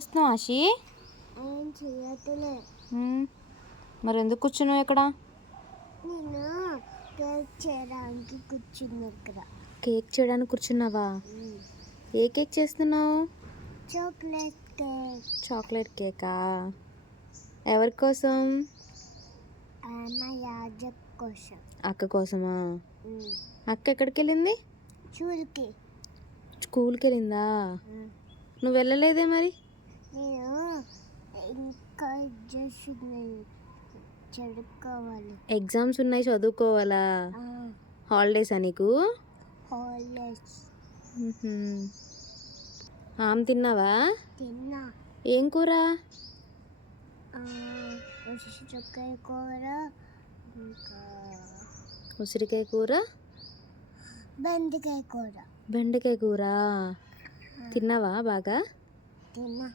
చేస్తున్నావు ఆశి? ఏం చేయట్లే. మరి ఎందుకు కూర్చున్నావు ఇక్కడ? నేను కేక్ చేయడానికి కూర్చున్నా ఇక్కడ. కేక్ చేయడానికి కూర్చున్నావా? ఏ కేక్ చేస్తున్నావు? Chocolate cake. చాక్లెట్ కేకా? ఎవరి కోసం? మా రాజ కోసం. అక్క కోసమా? అక్క ఎక్కడికి వెళ్ళింది? చూడుకి. స్కూల్కి వెళ్ళిందా? నువ్వు వెళ్ళలేదే మరి? నేను ఇంకా చదువుకోవాలి. ఎగ్జామ్స్ ఉన్నాయి, చదువుకోవాలా? హాలిడేసా నీకు? హాలిడేస్. ఆమె తిన్నావా? తిన్నా. ఏం కూర? ఉసిరికాయ కూర, ఇంకా ఉసిరికాయ కూర, బెండకాయ కూర. బెండకాయ కూర. తిన్నావా బాగా? తిన్నా.